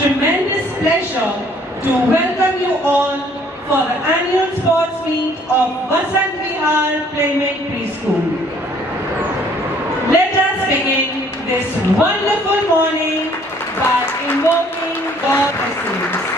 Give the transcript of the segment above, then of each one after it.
tremendous pleasure to welcome you all for the annual sports meet of Vasant Vihar Playmate Preschool. Let us begin this wonderful morning by invoking God blessings.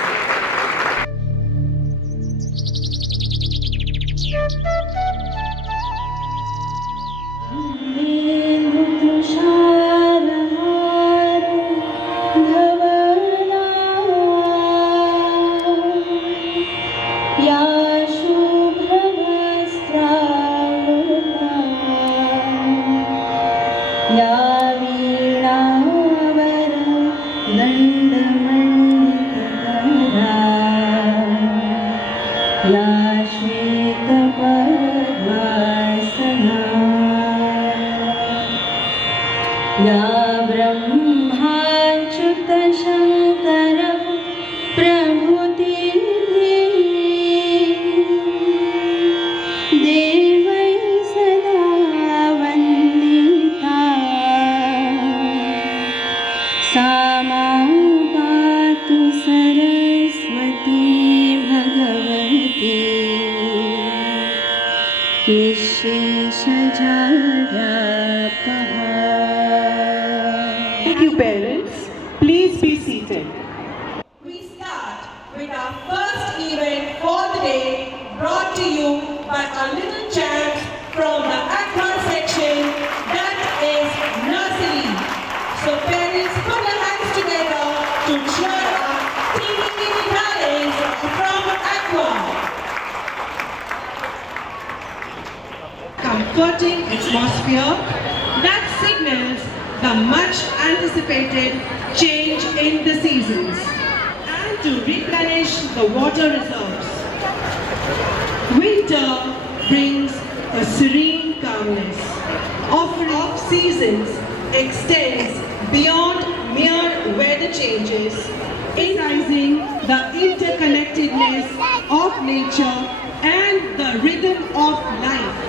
Thank you, parents. Please be seated. We start with our first event for the day, brought to you by our little champs from the Aqua section, that is nursery. So parents, put your hands together to cheer up teeny talents from Aqua. Comforting atmosphere that signals the much anticipated change in the seasons and to replenish the water reserves. Winter brings a serene calmness. Off seasons extends beyond mere weather changes, emphasizing the interconnectedness of nature and the rhythm of life.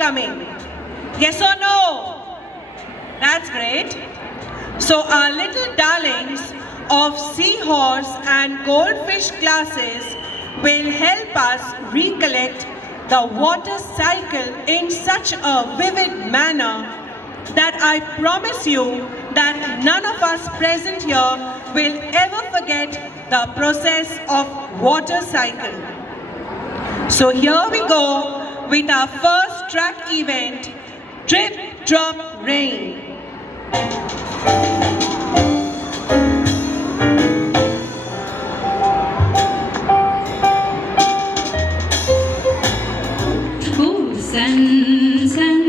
coming? Yes or no? That's great. So our little darlings of seahorse and goldfish classes will help us recollect the water cycle in such a vivid manner that I promise you that none of us present here will ever forget the process of water cycle. So here we go with our first track event, Drip Drop Rain. Oh, sun, sun,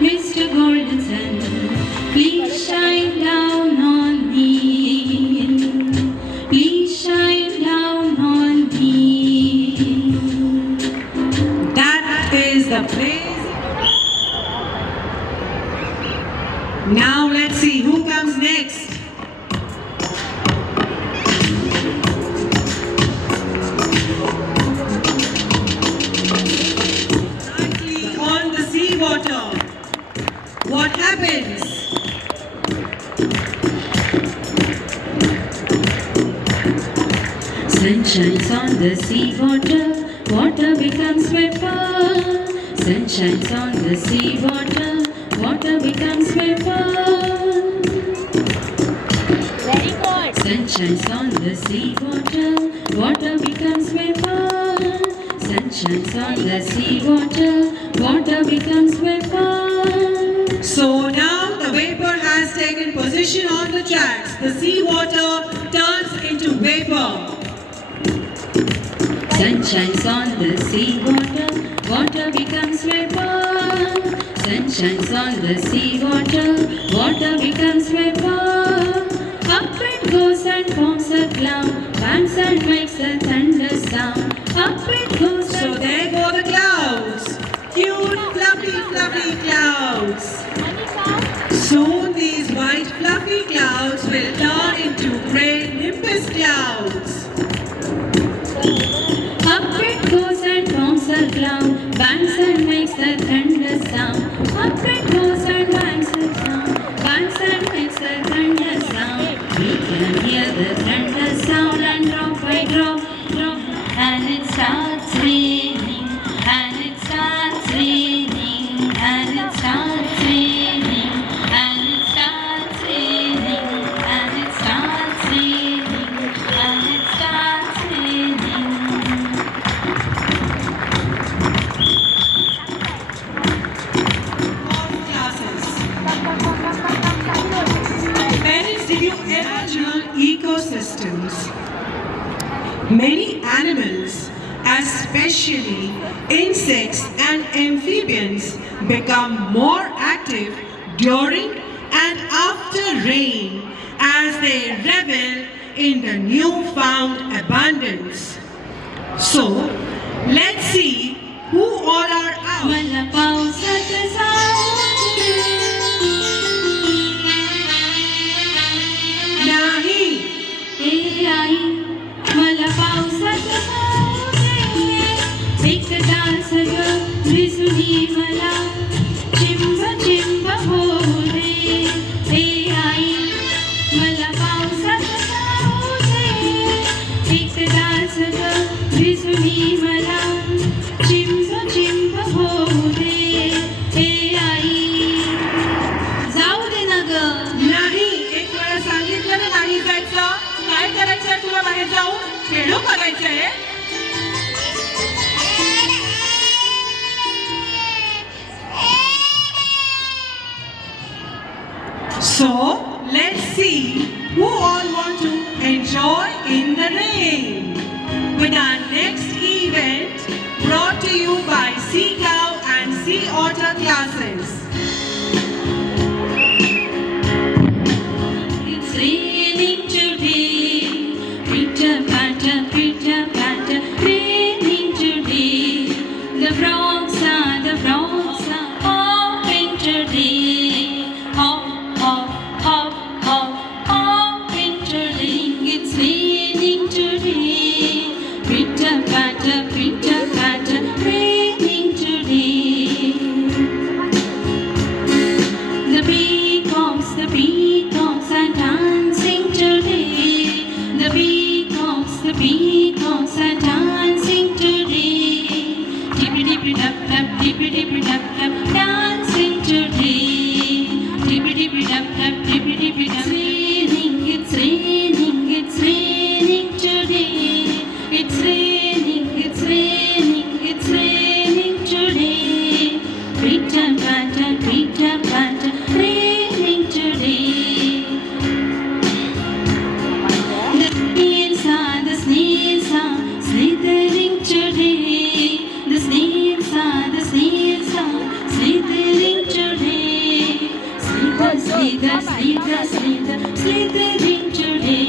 Mr. Golden Sun, please shine down on me. Please shine down on me. That is the praise. Now let's see who comes next. Lightly on the seawater. What happens? Sun shines on the seawater, water becomes vapor. Sun shines on the seawater, water becomes vapor. Very good. Sun shines on the seawater, water becomes vapor. Sun shines on the seawater, water becomes vapor. So now the vapor has taken position on the tracks. The seawater turns into vapor. Sun shines on the seawater, water becomes vapor. Sun shines on the seawater, water becomes vapor. Up it goes and forms a cloud, bangs and makes a thunder sound. Up it goes So and there go the clouds. Cute, fluffy clouds. Soon these white fluffy clouds will turn into grey nimbus clouds. up it goes and forms a cloud, bangs and makes a thunder sound. Up it goes and bangs a sound, bangs and makes a thunder sound. We can hear the thunder sound and drop by drop, drop, and it starts raining, and it starts raining, and it starts raining, and it starts raining, and it starts raining, and it starts raining. Classes. Parents, did you ever learn ecosystems? Many animals, especially insects and amphibians, become more active during and after rain as they revel in the newfound abundance. So, let's see who all are out. मला पावसाचं सावट नाही. हे आई मला पावसाचं सावट एकदा सगळं भिजून ये मला चिंब चिंब होऊ दे हे आई मला पावसाचं सावट एकदा सगळं भिजून ये मला चिंब चिंब होऊ दे हे आई जाऊ दे ना ग नाही. एक वेळा सांगितलं ना नाही जायचं. काय करायचंय तुला बाहेर जाऊन? खेळू बघायचंय. So, let's see who all want to enjoy in the rain. With our next event brought to you by Sea Cow and Sea Otter classes. It's raining today, pitter patter, raining today. The frogs are hopping today, hop, hop, hop, hop, hopping today. It's raining today, pitter patter, raining today. tap, tippy tippy tap. It's raining, it's raining today. It's raining, it's raining, it's raining today. Pitter patter, raining today. The snails are slithering today. The snails are slithering today. Slither, slither, slither, slither, slithering today.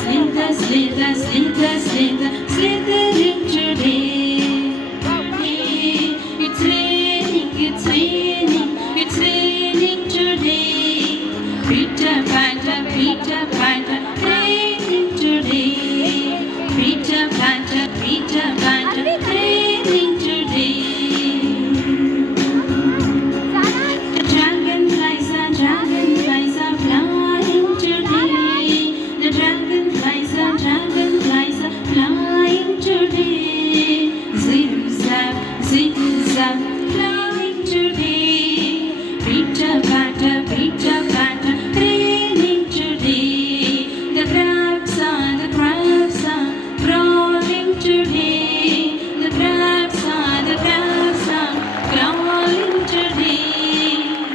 Slither, slither, slither, slither, slithering today. It's raining, it's raining, it's raining today. Pitter patter, raining today. Pitter patter, raining today. The dragonflies are flying today. The dragonflies are flying today. Zip zap, flying today. Pitter patter, raining today. The crabs are crawling today. The crabs are crawling today.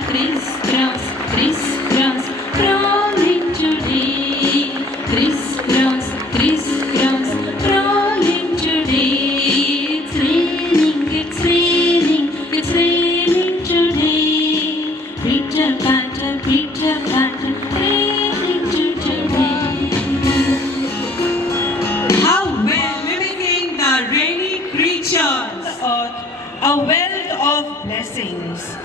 Crisscross, crawling today. Crisscross, crawling today. It's raining, it's raining, it's raining today. Pitter patter, raining today. How well mimicking the rainy creatures, earth, a wealth of blessings,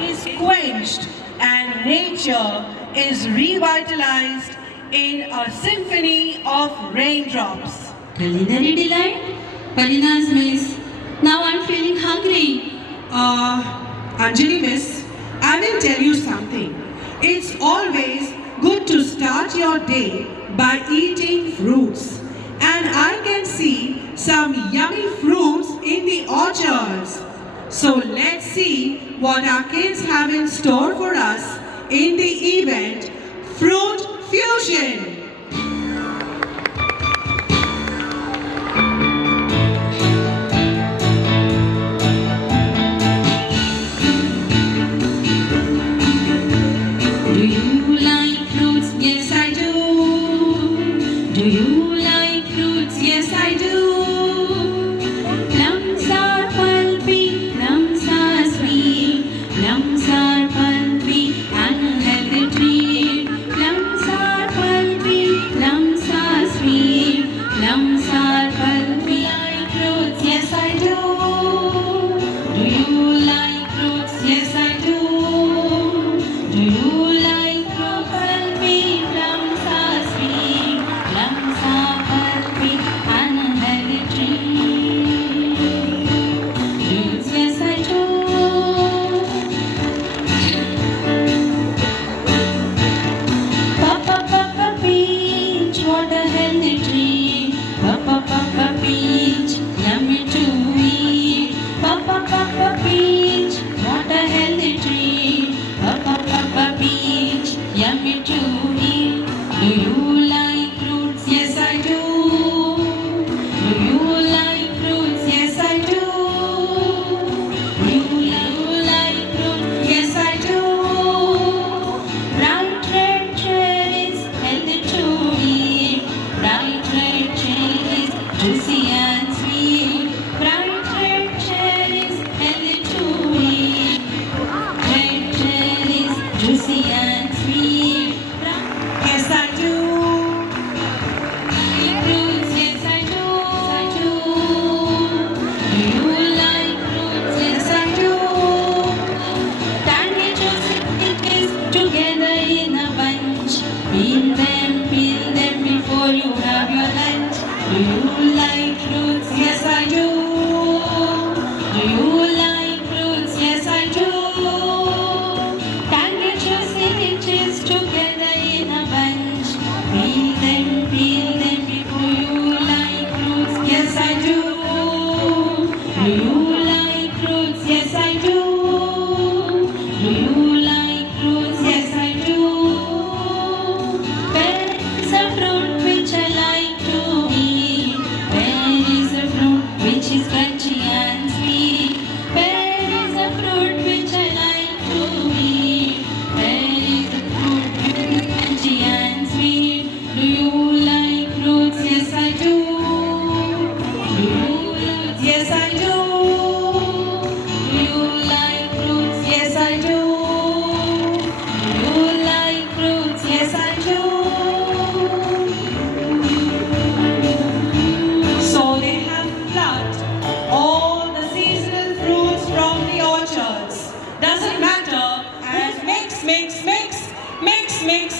is quenched and nature is revitalized in a symphony of raindrops. Culinary delight? Palina's miss. Now I'm feeling hungry. Anjali miss, I will tell you something. It's always good to start your day by eating fruits. And I can see some yummy fruits in the orchards. So let's see what our kids have in store for us in the event Fruit Fusion. Do you like fruits? Yes, I do. Do you like fruits? Yes, I do. Plums are pulpy, plums are sweet. Plums are pulpy and healthy treat. Plums are pulpy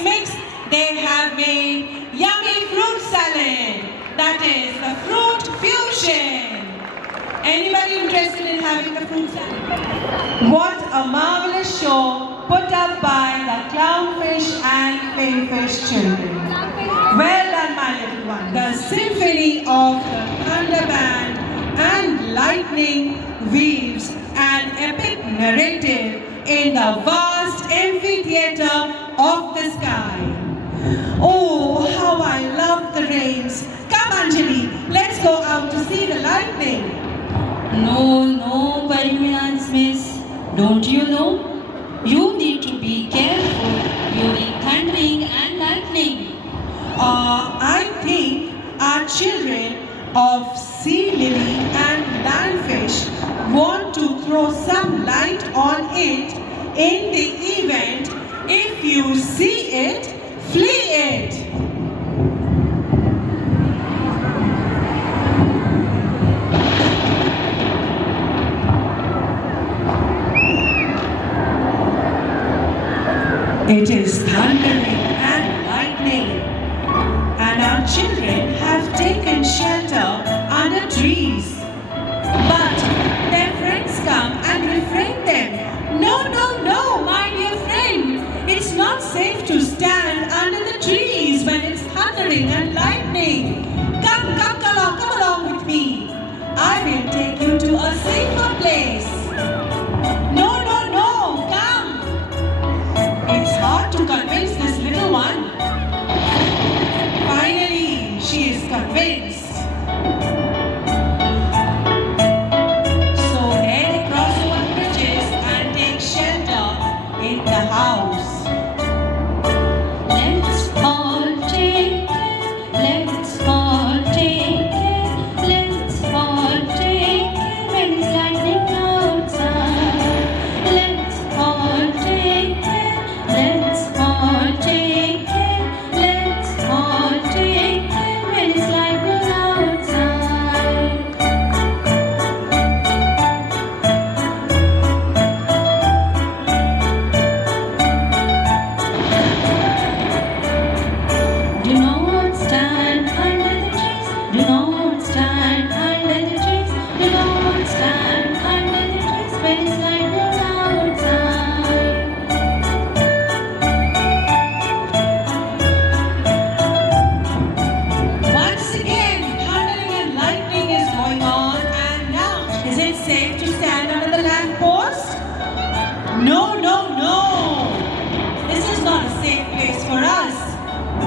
mix, they have made yummy fruit salad. That is the fruit fusion. Anybody interested in having the fruit salad? What a marvelous show put up by the clownfish and flamefish children. Well done, my little one. The symphony of the thunder band and lightning weaves an epic narrative in the vast amphitheater of the sky. Oh, how I love the rains. Come, Anjali, let's go out to see the lightning. No, Parmilan's miss. Don't you know? You need to be careful during thundering and lightning. I think our children of sea lily and lionfish want to throw some light on it in the event. If you see it, flee it. It is thundering and lightning, and our children have taken shelter under trees. But their friends come and refrain them. No, my dear friend. It's not safe to stand under the trees when it's thundering and lightning. Come along with me. I will take you to a safer place. No, come. It's hard to convince this little one. Finally, she is convinced. So they cross over bridges and take shelter in the house. Let's all take care. Let's all take care. Let's all take care when it's lightning outside. Let's all take care. Let's all take care. Let's all take care when it's lightning outside. Do not stand under the trees. Do not stand under the trees. Do not stand under the trees when it's lightning outside. Once again, thundering and lightning is going on, and now, is it safe to stand under the lamppost? No. This is not a safe place for us.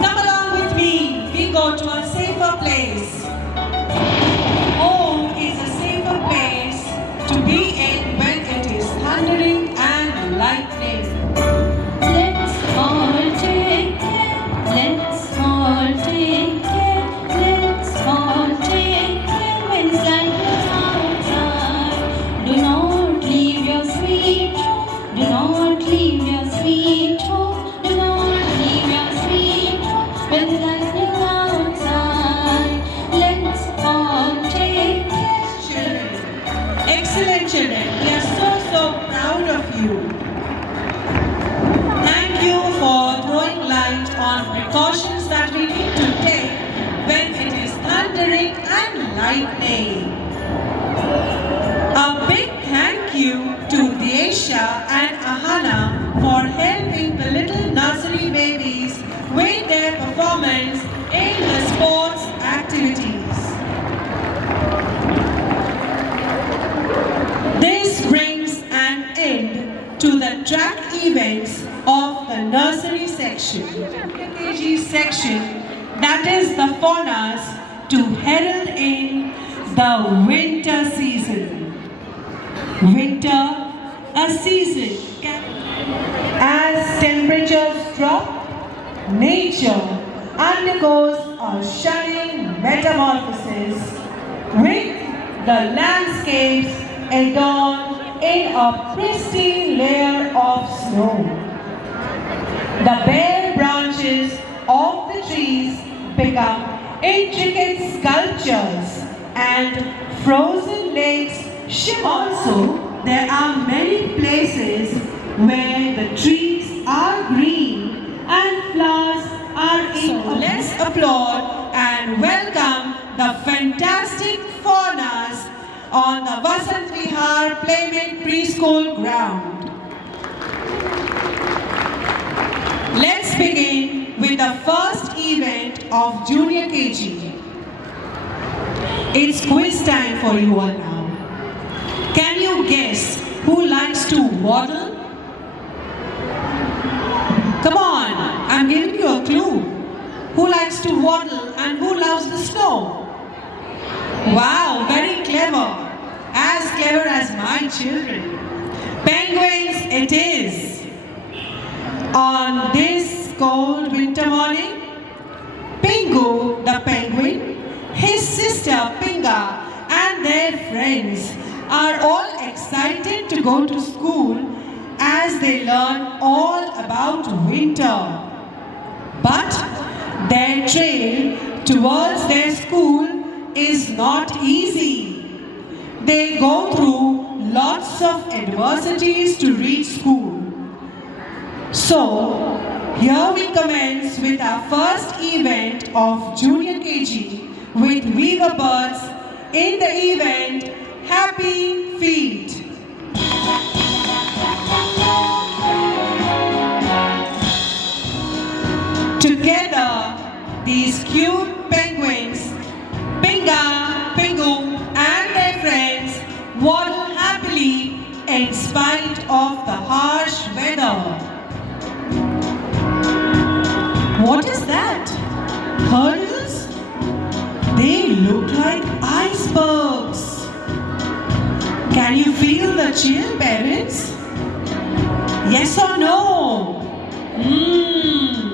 Come along with me. We go to a safer place. Home is a safer place to be in when it is thundering and lightning. Let's all take care. Let's all take care. Let's all take care when it's lightning outside. Do not leave your sweet home. Do not leave your sweet home. Do not leave your sweet home when it's lightning outside. Let's all take care. Children, excellent children, we are so proud of you. Thank you for throwing light on precautions that we need to take when it is thundering and lightning. A big thank you to Desha and Ahana for helping the little nursery babies with their performance in the sports activities. This brings an end to the track events of the nursery section, KG section, that is the faunas, to herald in the winter season. Winter, a season. As temperatures drop, nature undergoes a stunning metamorphosis with the landscapes adorned in a pristine layer of snow. The bare branches of the trees become intricate sculptures and frozen lakes shimmer. Also, there are many places where the trees are green and flowers are in. So let's applaud and welcome the fantastic faunas on the Vasant Vihar Playmate Preschool ground. Let's begin with the first event of Junior KG. It's quiz time for you all now. Can you guess who likes to waddle? Come on, I'm giving you a clue. Who likes to waddle and who loves the snow? Wow, very clever. As clever as my children. Penguins it is. On this cold winter morning, Pingu the penguin, his sister Pinga and their friends are all excited to go to school as they learn all about winter. But their trail towards their school is not easy. They go through lots of adversities to reach school. So, here we commence with our first event of Junior KG with Weaver Birds in the event Happy Feet. Together, these cute penguins, Pinga, Pingu and their friends waddle happily in spite of the harsh weather. What is that? Hurdles? They look like icebergs. Can you feel the chill, parents? Yes or no?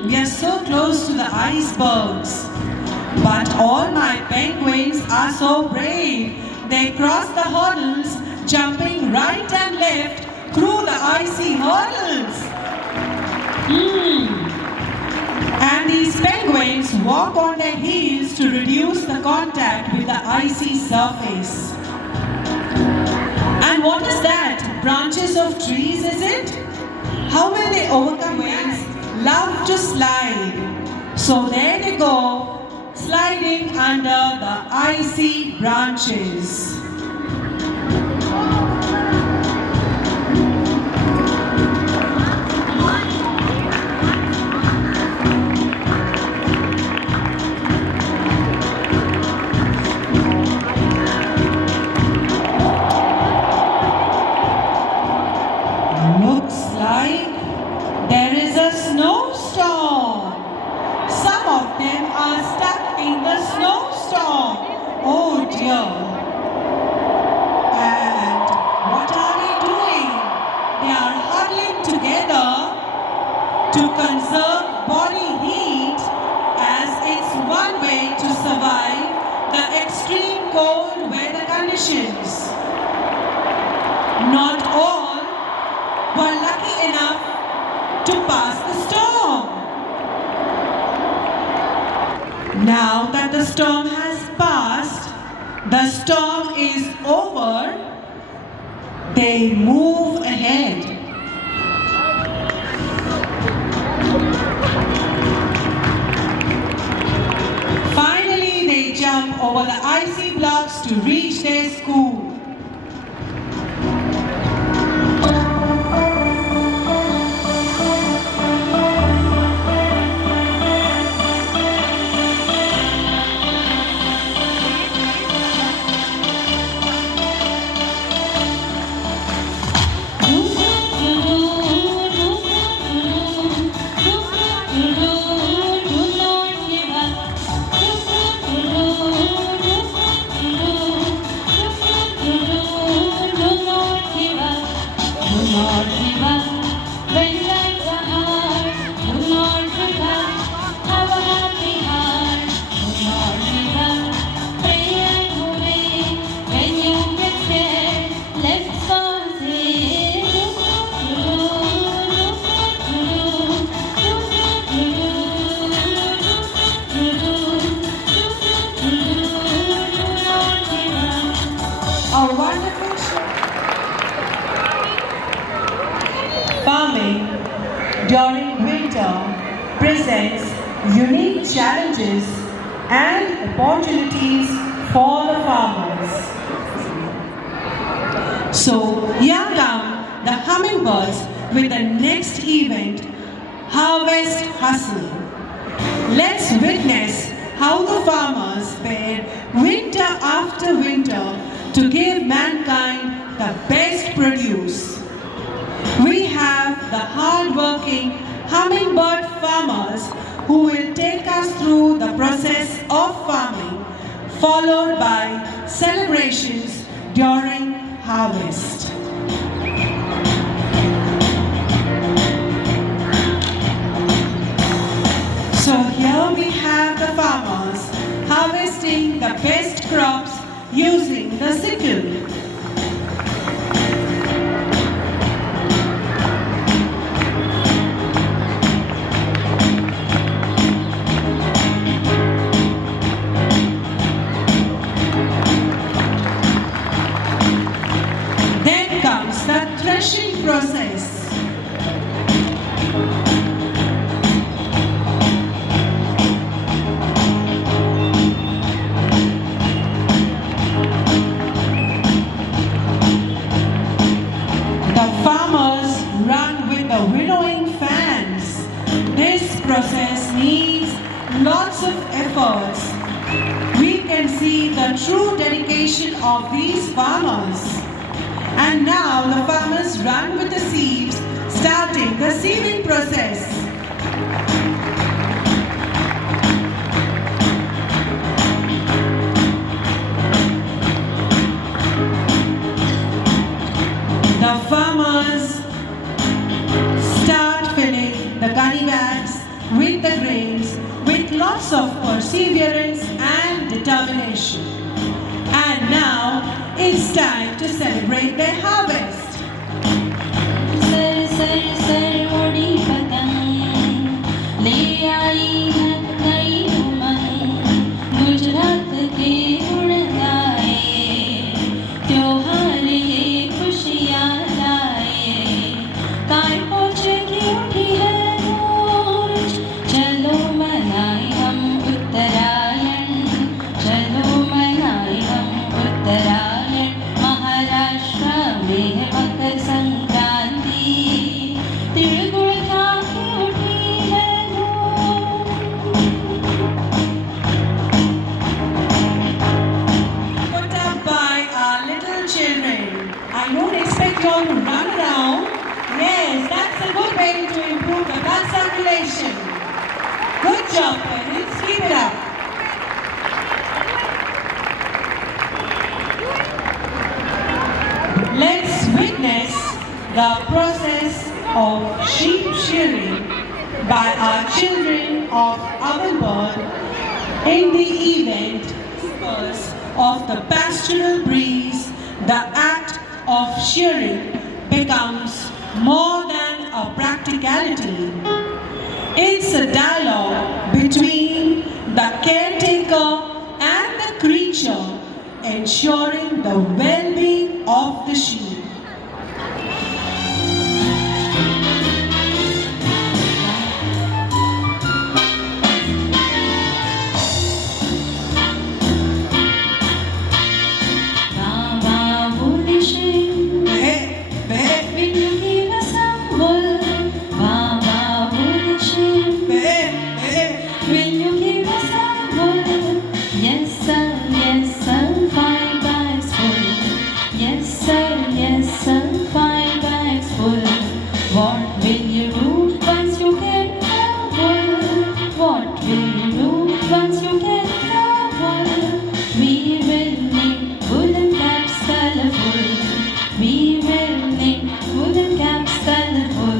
We are so close to the icebergs. But all my penguins are so brave. They cross the hurdles, jumping right and left through the icy hurdles. And these penguins walk on their heels to reduce the contact with the icy surface. And what is that? Branches of trees, is it? How will they overcome winds? Love to slide. So there they go, sliding under the icy branches. Looks like there is a snowstorm. Some of them are stuck in the snowstorm. Oh dear. And what are they doing? They are huddling together to conserve body heat, as it's one way to survive the extreme cold weather conditions. Not all were lucky enough to pass the storm. Now that the storm has passed, the storm is over, they move ahead. Finally, they jump over the icy blocks to reach their school. winter presents unique challenges and opportunities for the farmers. So here come the hummingbirds with the next event, Harvest Hustle. Let's witness how the farmers bear winter after winter to give mankind the best produce. We have the hard-working hummingbird farmers who will take us through the process of farming, followed by celebrations during harvest. So here we have the farmers harvesting the best crops using the sickle. Then comes the threshing process. This process needs lots of efforts. We can see the true dedication of these farmers. And now the farmers run with the seeds, starting the sieving process. The farmers start filling the gunny bags with the grains with lots of perseverance and determination. And now it's time to celebrate their harvest. Sir sir sir उड़ी पतंग ले आई है नई उमंग गुजरात के उड़ आए त्योहार ये खुशियाँ लाए काय पहुँचे की उठी है नूर चलो मनाए हम उत्तरायण चलो मनाए हम उत्तरायण महाराष्ट्र में है मकर संक्रांति तिलगुड़ खा के उठी है धूम Put up by our little children. I don't expect you all to run around. Yes, that's a good way to improve the blood circulation. Good job, parents. Keep it up. Let's witness the process of sheep shearing by our children of Ovenbird in the event Whispers of the pastoral breeze. The act of shearing becomes more than a practicality. It's a dialogue between the caretaker and the creature, ensuring the well-being of the sheep. Baba Bulishin Will you give us some wood? Baba Bulishin Will you give us some wood? Yes sir, 5 bags full. Yes sir, 5 bags full. What will you do once you get the wood? What will you do once you get the wood? We will need woolen caps colorful. We will need woolen caps colorful.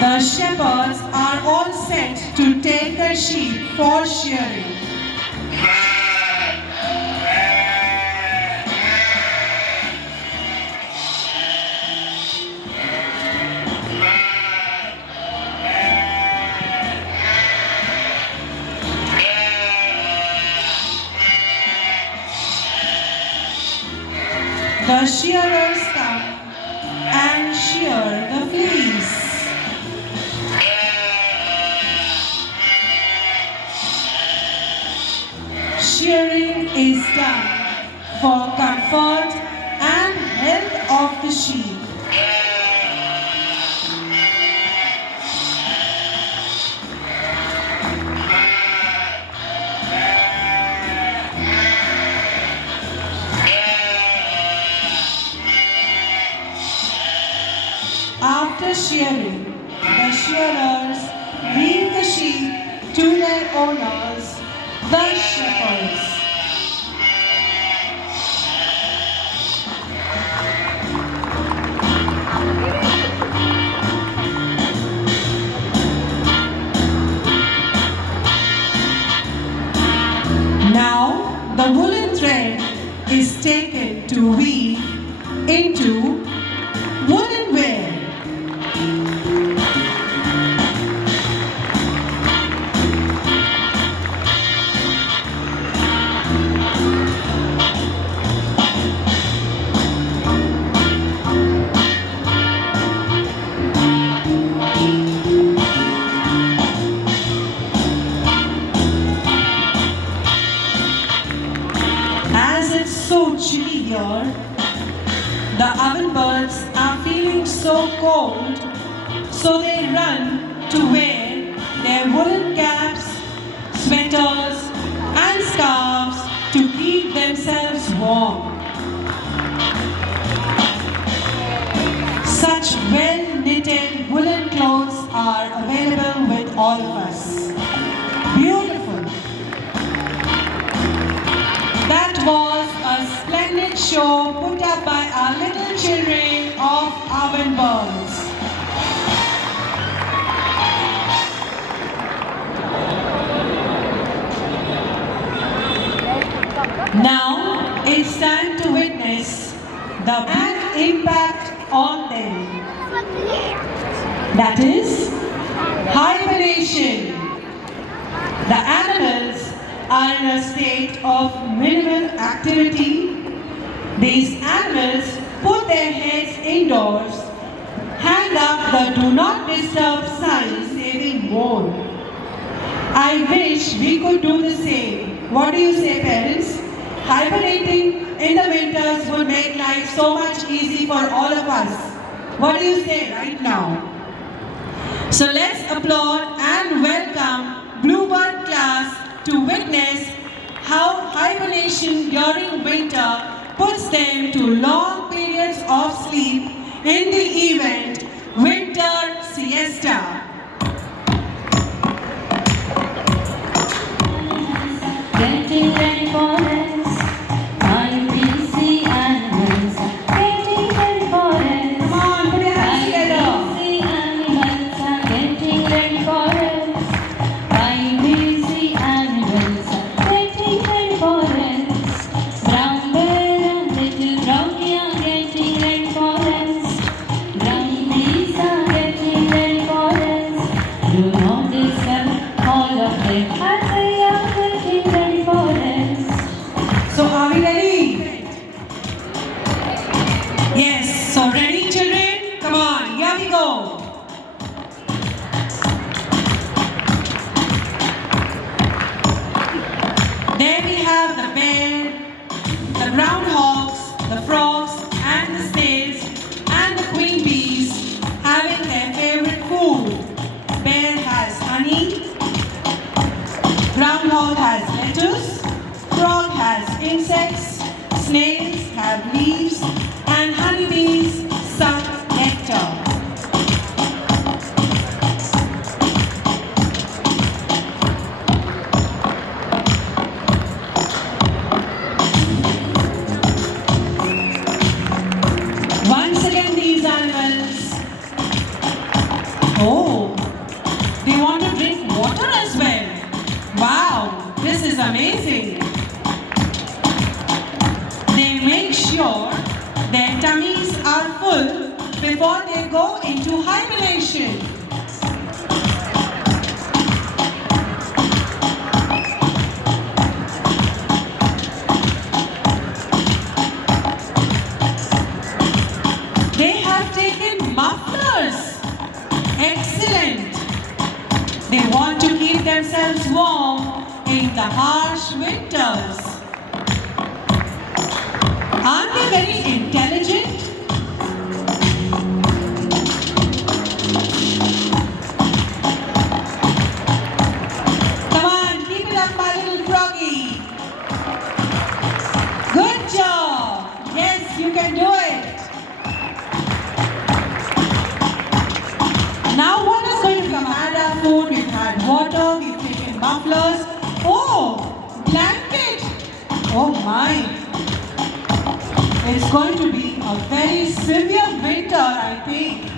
The shepherds are all set to take the sheep for shearing. The shearers come and shear the shearing, the shearers leave the sheep to their owners, the shepherds. Now the woolen thread is taken to weave into woolen wear. As it's so chilly here, the ovenbirds are feeling so cold, so they run to wear their woolen caps, sweaters, and scarves to keep themselves warm. Such well-knitted woolen clothes are available with all of us. Beautiful. That was a splendid show put up by our little children of Ovenbirds. Now it's time to witness the big impact on them. That is hibernation. The animals are in a state of minimal activity. These animals put their heads indoors, hang up the do not disturb sign saving mode. I wish we could do the same. What do you say, parents? Hibernating in the winters would make life so much easy for all of us. What do you say right now? So let's applaud and welcome Bluebird class to witness how hibernation during winter puts them to long periods of sleep in the event Winter Siesta. Getting ready for this, I'm busy animals. Getting ready for this. Come on, put your hands together. Busy animals are getting ready for this. I'm busy animals are getting ready for this. Brown bear and little brownie are getting ready for this. Brownies are getting ready for this. Do not disturb all of them as they are getting ready for this. So are we ready? Yes, so ready children? Come on, here we go. There we have the bear, the groundhogs, the frogs and the snails and the queen bees having their favorite food. Bear has honey, groundhog has lettuce, frog has insects, snails have leaves, and honeybees suck nectar. Once again, these animals, oh, they want to drink water as well. Wow, this is amazing. They make sure their tummies are full before they go into hibernation. They have taken mufflers. Excellent. They want to keep themselves warm in the harsh winters. Aren't they very intelligent? Come on, keep it up, my little froggy. Good job. Yes, you can do it. water, we've taken mufflers. Oh, blanket. Oh my. It's going to be a very severe winter, I think.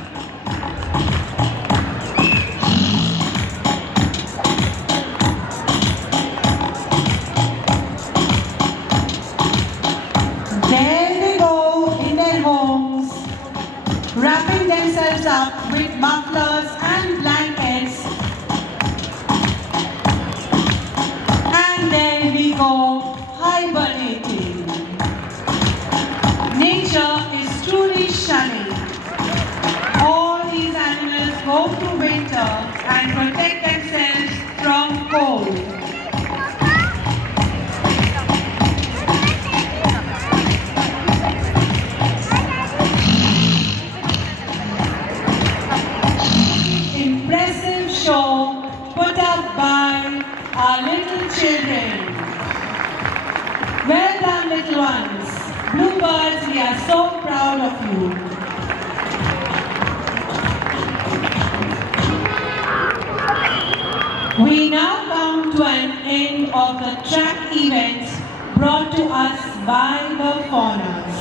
There they go in their homes, wrapping themselves up with mufflers and blankets. And there we go, hibernating. Nature is truly stunning. All these animals go through winter and protect themselves from cold. Impressive show put up by our little children. Well done, little ones. Bluebirds, we are so proud of you. We now come to an end of the track events brought to us by the Faunas.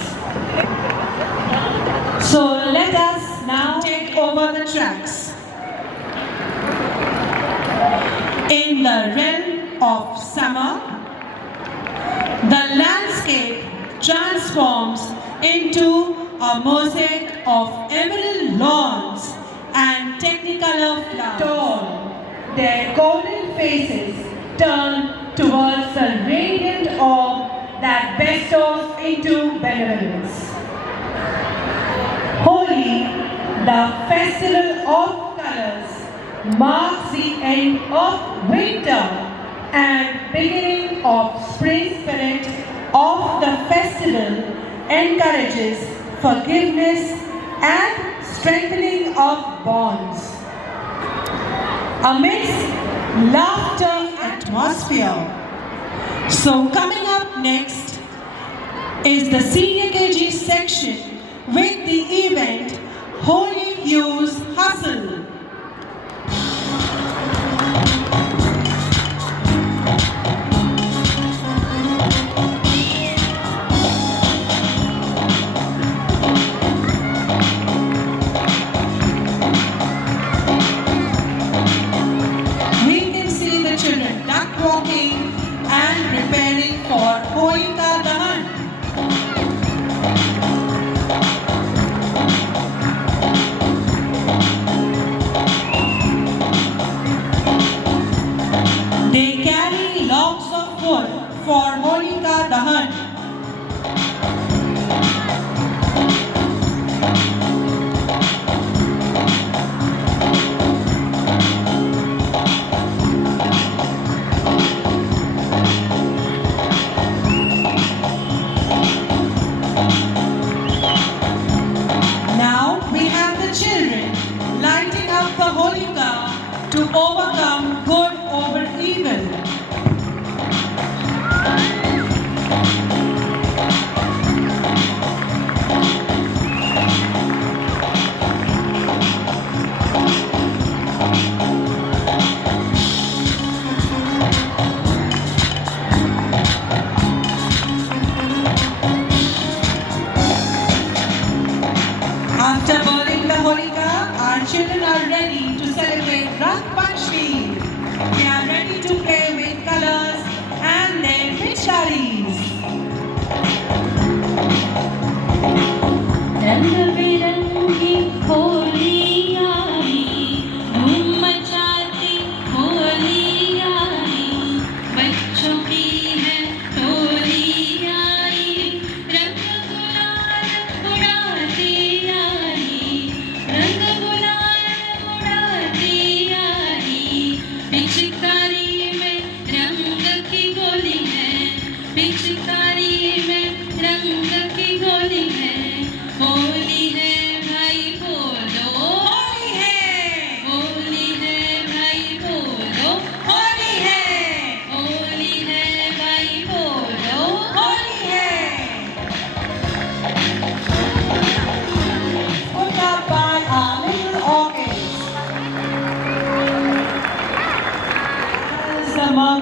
So let us now take over the tracks. In the realm of summer, the landscape transforms into a mosaic of emerald lawns and technicolor flowers. Tall, their golden faces turn towards the radiant orb that bestows into benevolence. Holi, the festival of colors, marks the end of winter and beginning of spring. Spirit of the festival encourages forgiveness and strengthening of bonds. Amidst laughter atmosphere. So coming up next is the Senior KG section with the event Holi Hues Hustle. Walking and preparing for Holika Dahan. They carry logs of wood for Holika Dahan. To overcome good over evil. After burning the Holika, our children are ready to celebrate Rang Panchami. They are ready to play with colors and their pitcharis. रंग बिरंगी होली आई, धूम मचाती होली आई, बच्चों की है होली आई, रंग गुलाल उड़ाती आई, रंग गुलाल उड़ाती आई, पिचकारी में रंग की गोली है, पिचकारी में रंग की गोली है, होली है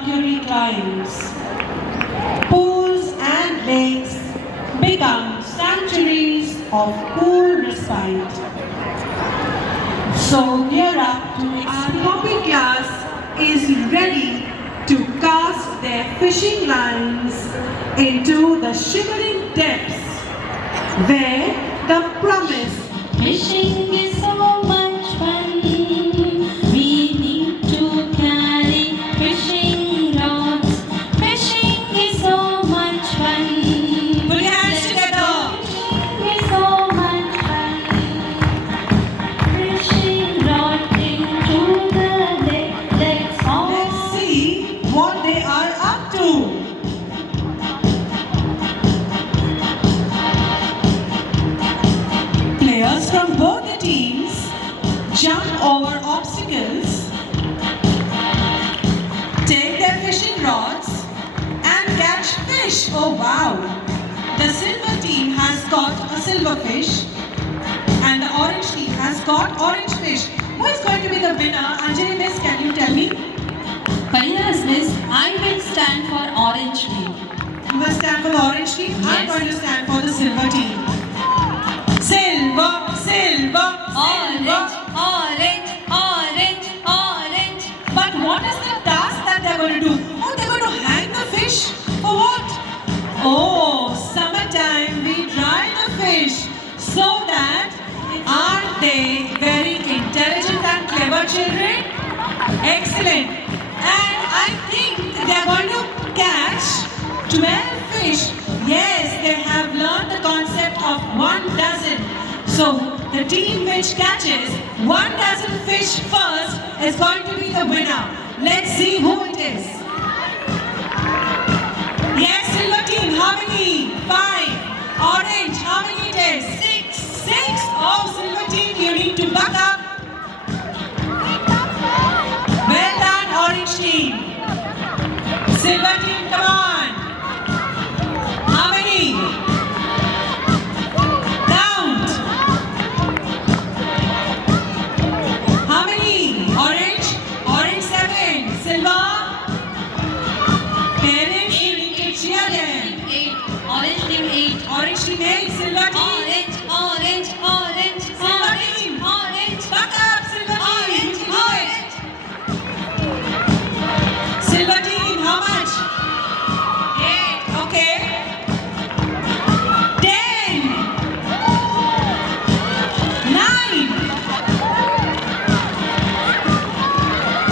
Mercury climbs. Pools and lakes become sanctuaries of cool respite. So gear up to our hopping class is ready to cast their fishing lines into the shimmering depths where the promise Fishing is so much fun. We need to carry fishing rods. Fishing is so much fun. Put your hands together. Fishing is so much fun. Fishing rod into the lake. Let's see what they are up to. Players from both the teams jump over obstacles, take their fishing rods and catch fish. Oh wow! The silver team has got a silver fish and the orange team has got orange fish. Who is going to be the winner? Anjali Miss, can you tell me? Yes, miss, I will stand for orange team. You will stand for the orange team. I'm Yes. going to stand for the silver team. Silver, silver, Orange, silver. orange, orange, orange. But what is the task that they're going to do? Oh, they're going to hang the fish. For what? Oh, summertime we dry the fish so that aren't they very intelligent and clever children? Excellent. And I think they're going to catch 12 fish. Yes, they have learned the concept of 1 dozen. So the team which catches 1 dozen fish first is going to be the winner. Let's see who it is. Yes, silver team, how many? 5. Orange, how many it is? 6. 6. Oh, silver team, you need to buck up. Well done, orange team. Silver team, come on. How many? Count. How many? Orange? Orange 7. Silver? Parents, you need to cheer them. 8. Orange team 8. Orange team 8. Silver team. Orange, orange, orange, Silver orange, team. orange, Buck up, silver team. orange, You can do it. orange. Silver team, how much? 8. Okay. 10. 9.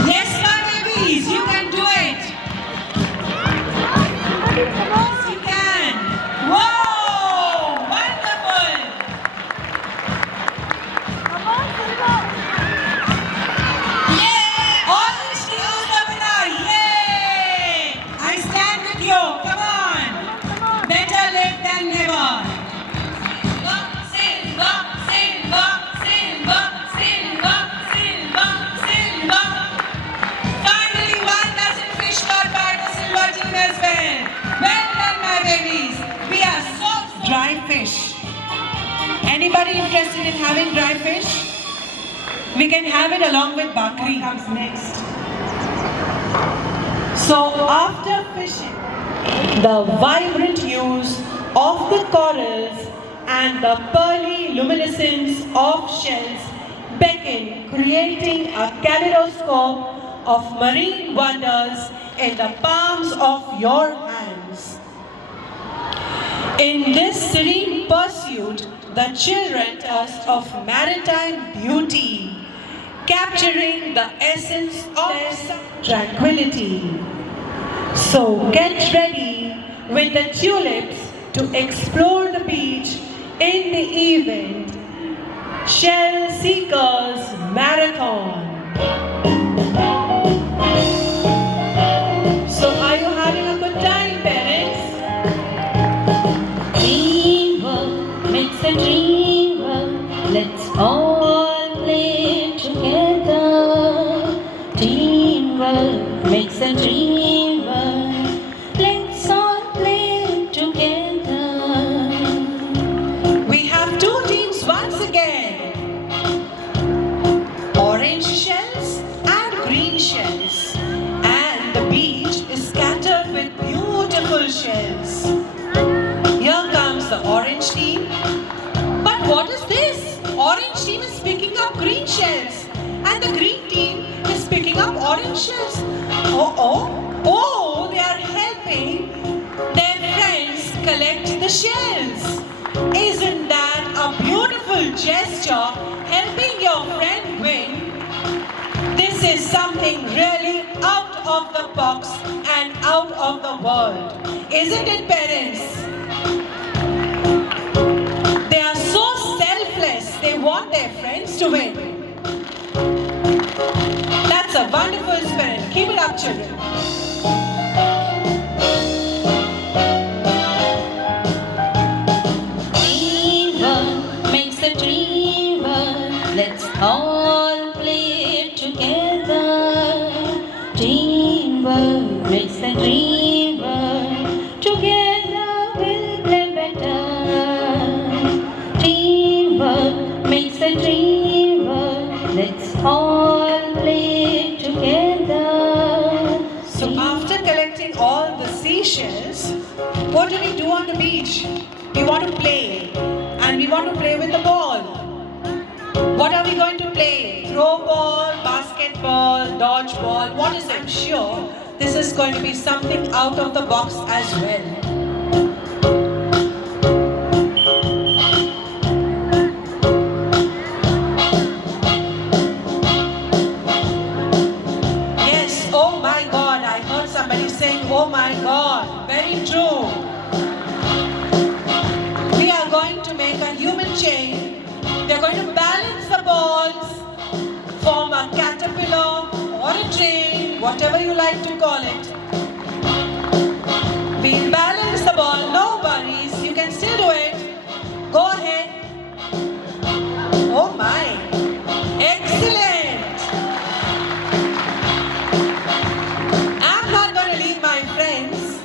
Yes, my babies, you can do it. Yes, you can. Whoa, wonderful. Orange team is the winner. Yay! I stand with you. Come on. Better late than never. Silver, silver, silver, silver, silver, silver. Finally, 1 dozen fish caught by the silver team as well. Well done, my babies. We are so dry fish. Anybody interested in having dry fish? We can have it along with bakri. What comes next? So after fishing, the vibrant hues of the corals and the pearly luminescence of shells beckon, creating a kaleidoscope of marine wonders in the palms of your hands. In this serene pursuit, the children thirst of maritime beauty, capturing the essence of tranquility. So get ready with the tulips to explore the beach in the event Shell Seekers Marathon. So are you having a good time, parents? Teamwork makes a dream work. Let's all play together. Teamwork makes a dream work. Let's all play together. We have 2 teams once again. shells. And the green team is picking up orange shells. Oh, they are helping their friends collect the shells. Isn't that a beautiful gesture, helping your friend win? This is something really out of the box and out of the world. Isn't it, parents? They are so selfless. They want their friends to win. That's a wonderful spirit. Keep it up, children. Teamwork makes the dream work. Let's all play together. Teamwork makes the dream work. Together we'll play better. Teamwork makes the dream work. Let's all play together. So after collecting all the seashells, what do we do on the beach? We want to play, and we want to play with the ball. What are we going to play? Throw ball, basketball, dodgeball. What is it? I'm sure this is going to be something out of the box as well. Yes, oh my God, I heard somebody saying, oh my God, very true. We are going to make a human chain. We are going to balance the balls, form a caterpillar or a train, whatever you like to call it. We'll balance the ball, no worries, you can still do it. Go ahead. Oh my, excellent. I'm not going to leave my friends.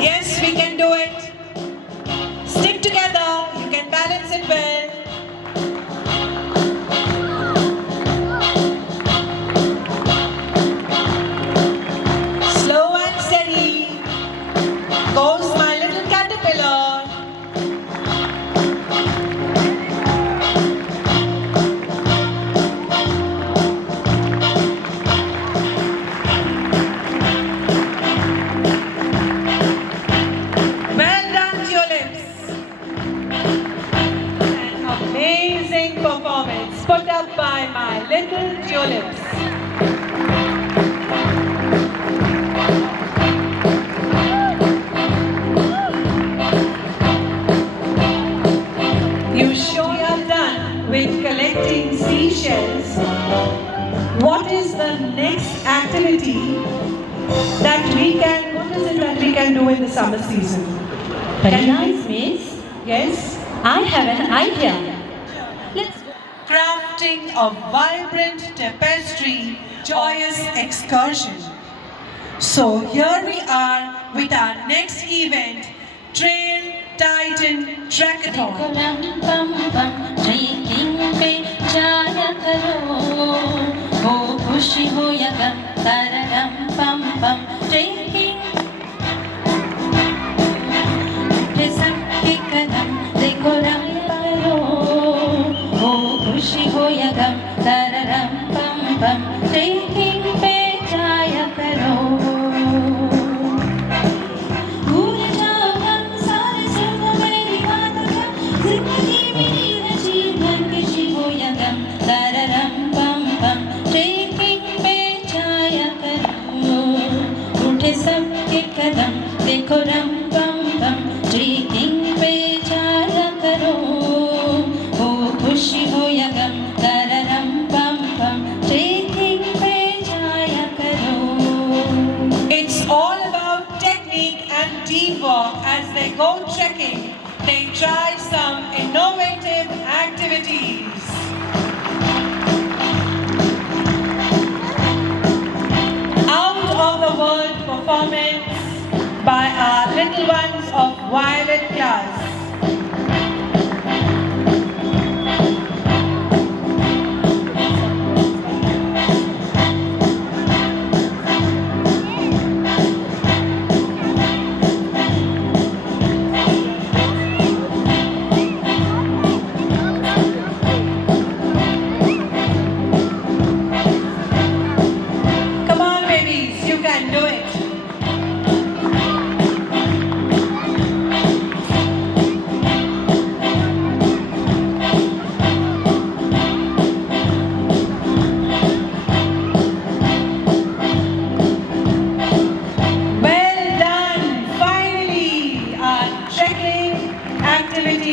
Yes, we can do it. Stick together. You can balance it well. Slow and steady goes my little caterpillar. Well done, tulips. An amazing performance put up by my little tulips. You sure are done with collecting seashells. What is the next activity that we can do in the summer season? Very nice, Miss. Yes? I have an idea. Let's Crafting a vibrant tapestry, joyous excursion. So here we are with our next event, Trail Titan Trackathon. ram pam pam trekking पे जाया करो हो खुशी हो या गम तररम पम पम trekking उठे सबके कदम देखो रम करो हो खुशी हो या गम तररम पम पम ट्रेकिंग पे जाया करो भूल जाओ हम सारे सुनो मेरी बात का जिंदगी मेरी है जीवन की शिवो या गम तररम पम पम ट्रेकिंग पे जाया करो उठे सबके कदम देखो रम पम पम ट्रेकिंग पे जाया करो हो खुशी हो या गम तररम पम पम ट्रेकिंग पे जाया करो It's all about technique and teamwork. As they go trekking, they try some innovative activities. Out of the world performance by our little ones of Violet class.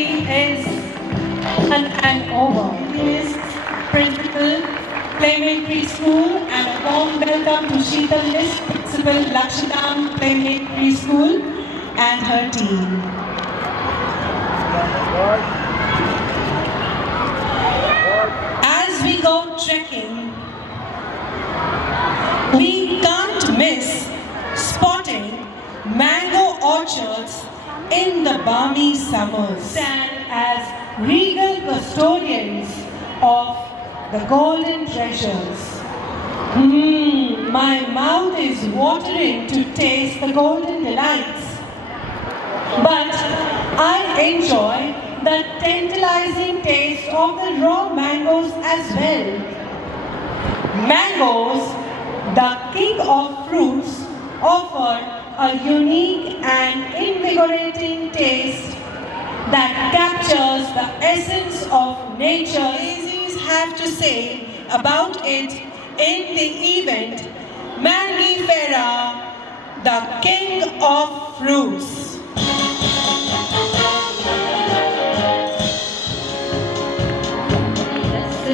is and over. Miss Principal, Playmate Preschool, and a warm welcome to Sheetal List, Principal Lakshidam Playmate Preschool and her team. As we go trekking, we can't miss spotting mango orchards in the balmy summers. Stand as regal custodians of the golden treasures. My mouth is watering to taste the golden delights. But I enjoy the tantalizing taste of the raw mangoes as well. Mangoes, the king of fruits, offer a unique and invigorating taste that captures the essence of nature. Daisies have to say about it in the event Mangifera, the king of fruits.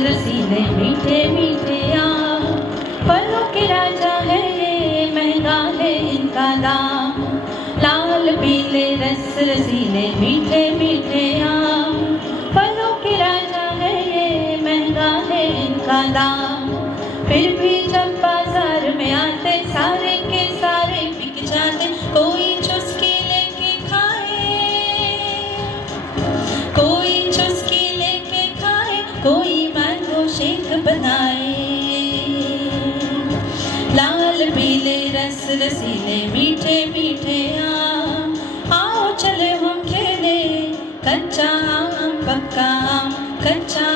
रसीले मीठे मीठे आम, फलों के राजा है ये, महंगा है इनका दाम। लाल पीले रस रसीले मीठे मीठे आम, फलों के राजा है ये, महंगा है इनका दाम। फिर भी जब बाजार में आते सारे के सारे बिक जाते, कोई चुस्की लेके खाए, कोई चुस्की लेके खाए, कोई शेक बनाए। लाल पीले रस रसीले मीठे मीठे आम, आओ चले हम खेले कच्चा आम पक्का आम, कच्चा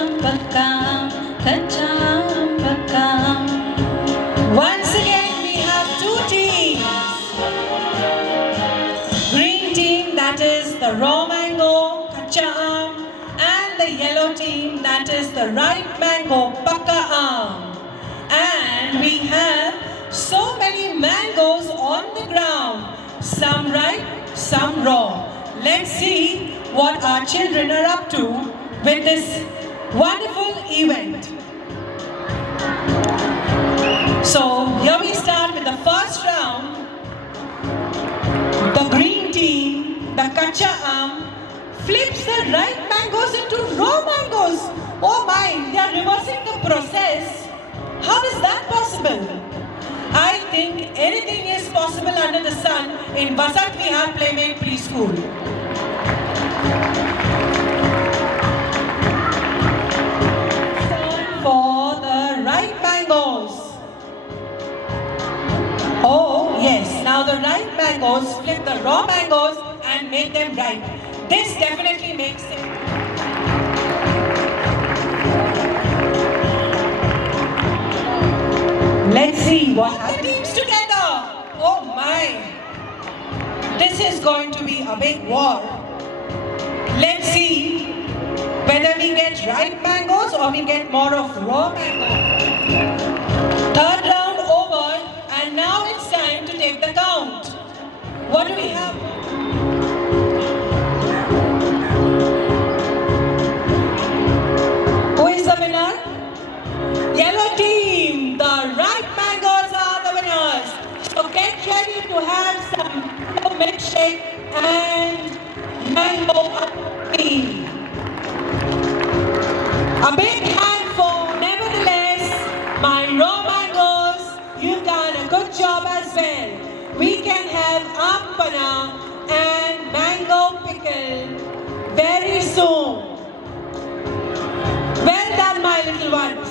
आम पक्का आम, कच्चा आम पक्का आम। Once again we have two teams. Green team, that is the raw mango, kacha aam, and the yellow team, that is the ripe mango, pakka aam. And we have so many mangoes on the ground, some ripe, some raw. Let's see what our children are up to with this wonderful event. So here we start with the first round. The green team, the kacha aam, flips the ripe mangoes into raw mangoes. Oh my, they are reversing the process. How is that possible? I think anything is possible under the sun in Vasant Vihar Playmate Preschool. For the ripe mangoes. Oh yes, now the ripe mangoes flip the raw mangoes and make them ripe. This definitely makes it. Let's see what happens. Teams together. Oh my. This is going to be a big war. Let's see whether we get ripe mangoes or we get more of raw mangoes. Third round over, and now it's time to take the count. What do we have? Who is the winner? Yellow team. The ripe mangoes are the winners. So get ready to have some milkshake and mango tea. A big hand for, nevertheless, my raw mangoes. You've done a good job as well. We can have ampana and mango pickle very soon. Well done, my little ones.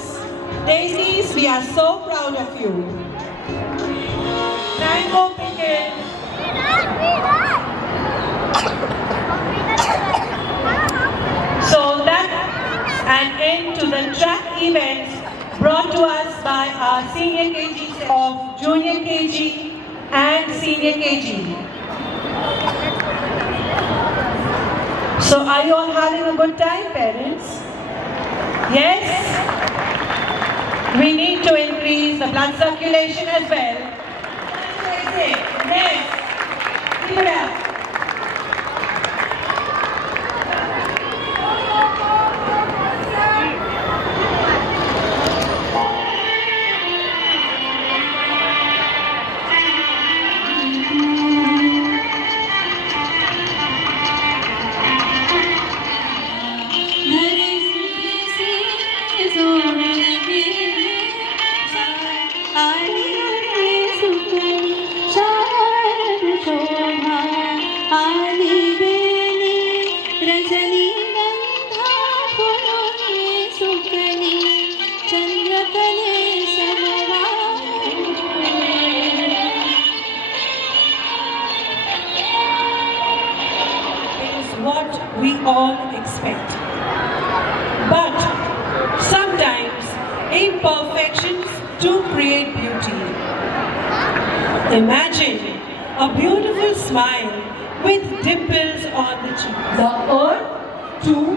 Daisies, we are so proud of you. Mango pickle. So that's an end to the track events brought to us by our senior KGs of junior KG and senior KG. So are you all having a good time, parents? Yes? We need to increase the blood circulation as well. Yes. Keep it up. we all expect. But sometimes imperfections do create beauty. Imagine a beautiful smile with dimples on the cheek. The earth too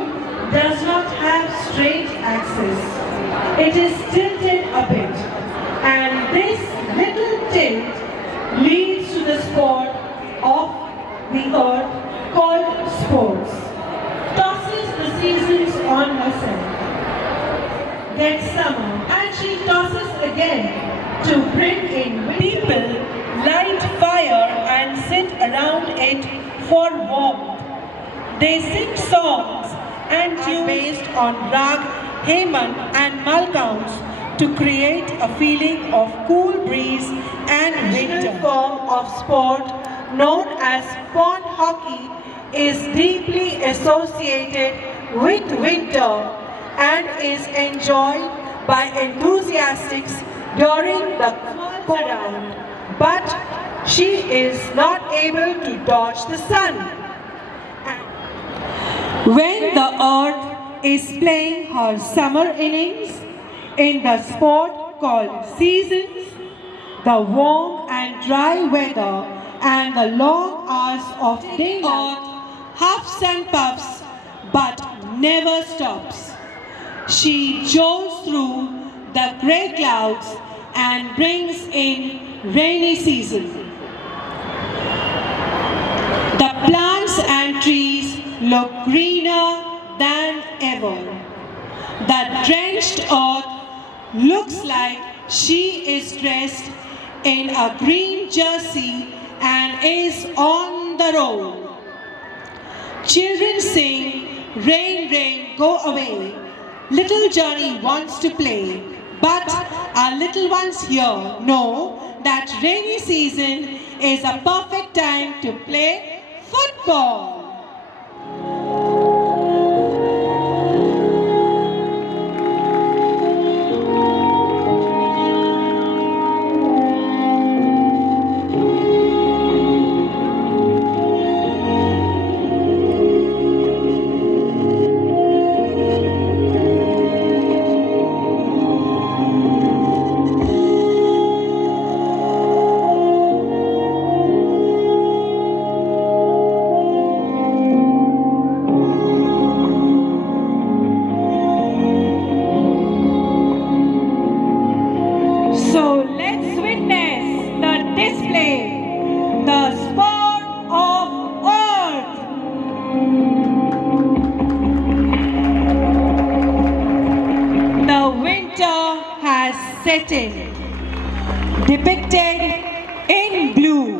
does not have straight axis. It is tilted a bit, and this little tilt leads to the spot of the earth called spores. Tosses the seasons on herself. Gets summer, and she tosses again to bring in winter. People light fire and sit around it for warmth. They sing songs and tunes based on Rag, Heman and Malkaunts to create a feeling of cool breeze and winter. The form of sport known as pond hockey is deeply associated with winter and is enjoyed by enthusiasts during the cold round. But she is not able to dodge the sun. When the earth is playing her summer innings in the sport called seasons, the warm and dry weather and the long hours of daylight, earth huffs and puffs but never stops. She jolts through the grey clouds and brings in rainy season. The plants and trees look greener than ever. The drenched earth looks like she is dressed in a green jersey and is on the roll. Children sing, "Rain, rain, go away. Little Johnny wants to play." But our little ones here know that rainy season is a perfect time to play football. So let's witness the display, the sport of earth. The winter has set in, depicted in blue.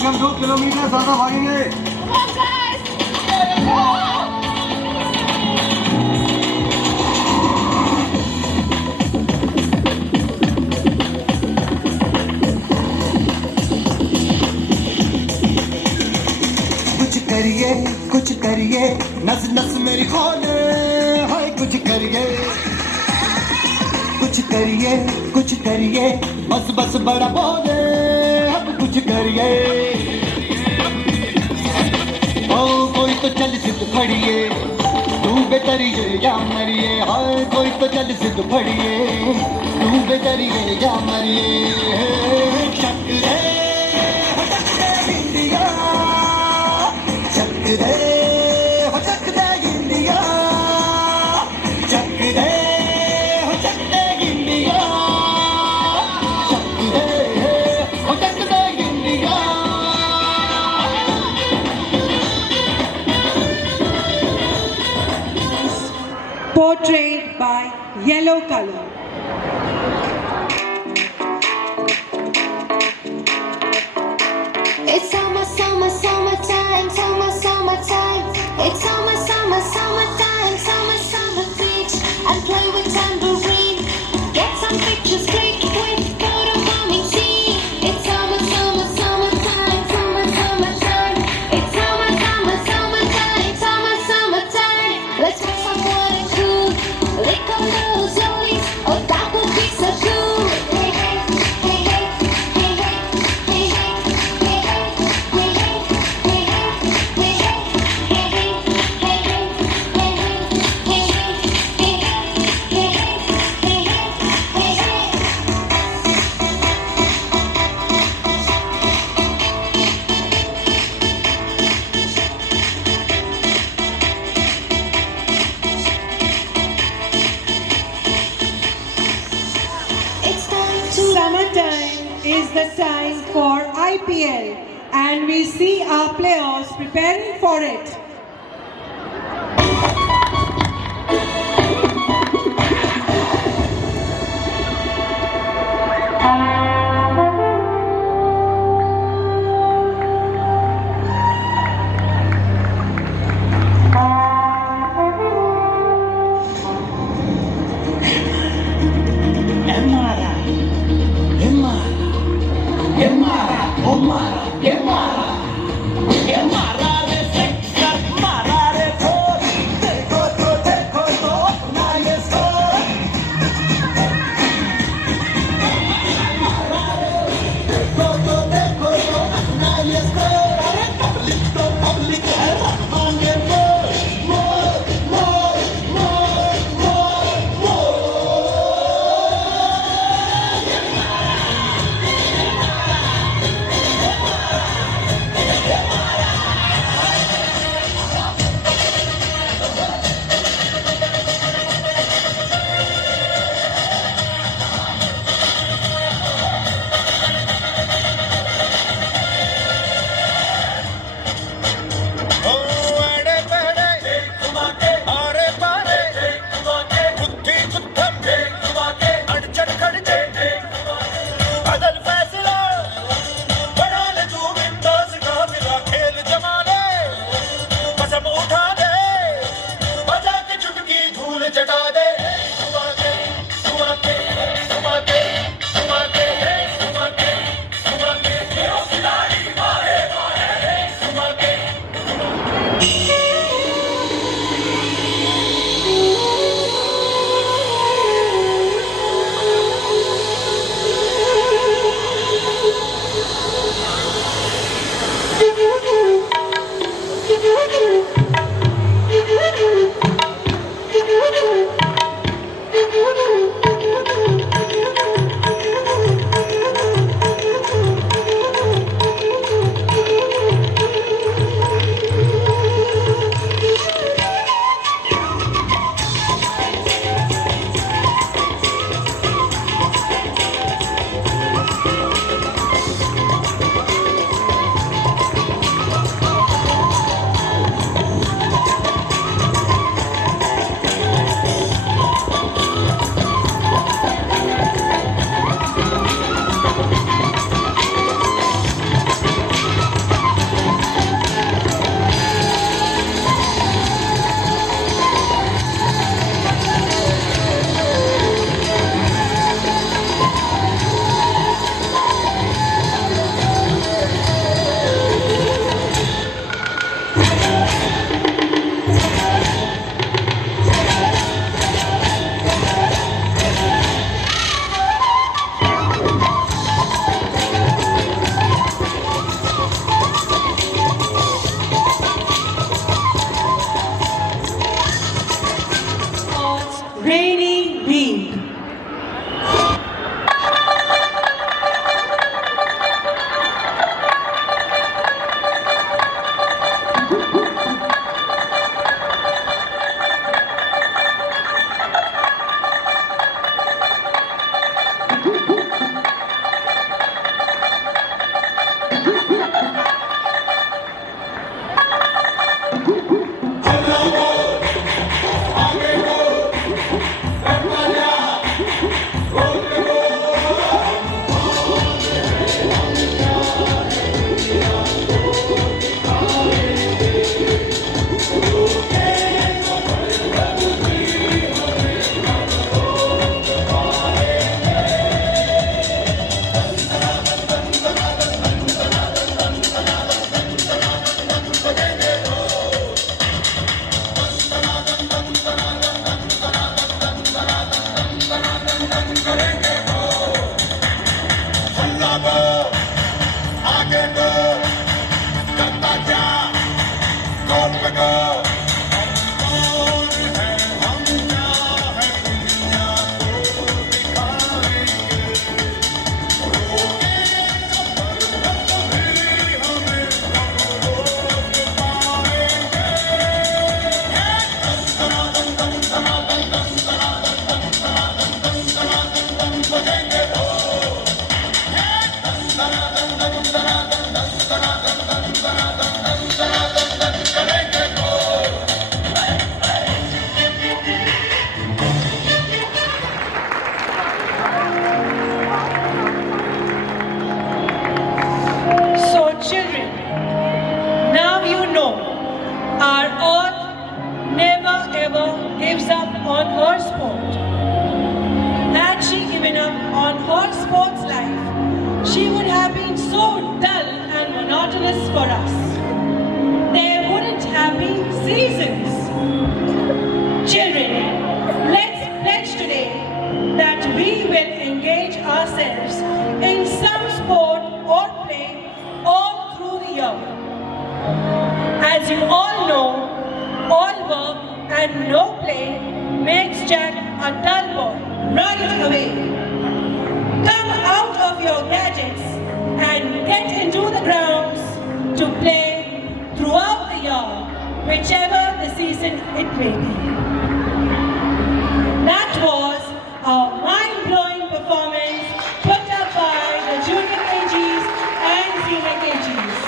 अभी हम 2 kilometre ज्यादा भागेंगे। कुछ करिए नस नस मेरी खोले हाय कुछ करिए बस बस बड़ा बोले अब कुछ करिए ओ कोई तो चल सिद्ध फड़िए तू बेतरिए या मरिए हाय कोई तो चल सिद्ध फड़िए तू बेतरिए या मरिए शक रे इंडिया चक दे हो चक दे इंडिया चक दे हो चक दे इंडिया चक दे हो चक दे India Portrayed by yellow color. It's summer, summer, summertime, summer, summertime. It's summer, summer, summertime, summer, summer beach. And play with tambourine. Get some pictures clicked with photo bombing scene. It's summer, summer, summertime, summer, summertime. It's summer, summer, summertime, summer, summertime. Let's make some water cool. Lick on those lollies. Oh, that would be so cool. Hey, hey, hey, hey, hey, hey, hey, hey, hey, hey. It's time to Summertime is the time for IPL, and we see our players preparing for it. for us, there wouldn't have been seasons. Children, let's pledge today that we will engage ourselves in some sport or play all through the year. As you all know, all work and no play makes Jack a dull boy right away. Come out of your gadgets and get into the grounds to play throughout the year, whichever the season it may be. That was a mind-blowing performance put up by the junior KGs and senior KGs.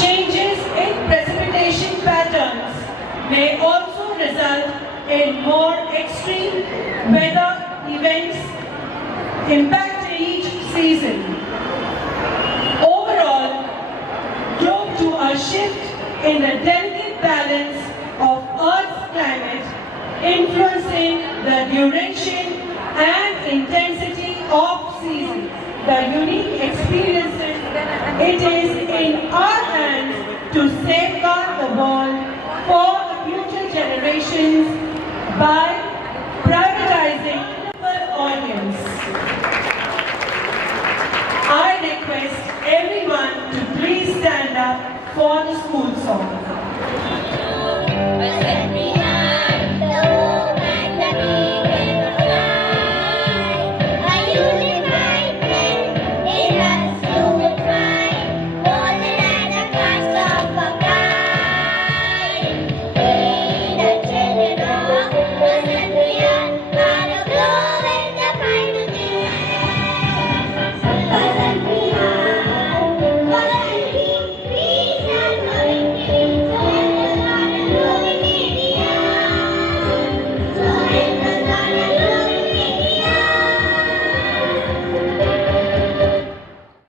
Changes in precipitation patterns may also result in more extreme weather events impacting each season. Overall, due to a shift in the delicate balance of Earth's climate influencing the duration and intensity of seasons, the unique experiences, it is in our hands to safeguard the world for the future generations by prioritizing the audience. I request everyone to please stand up for the school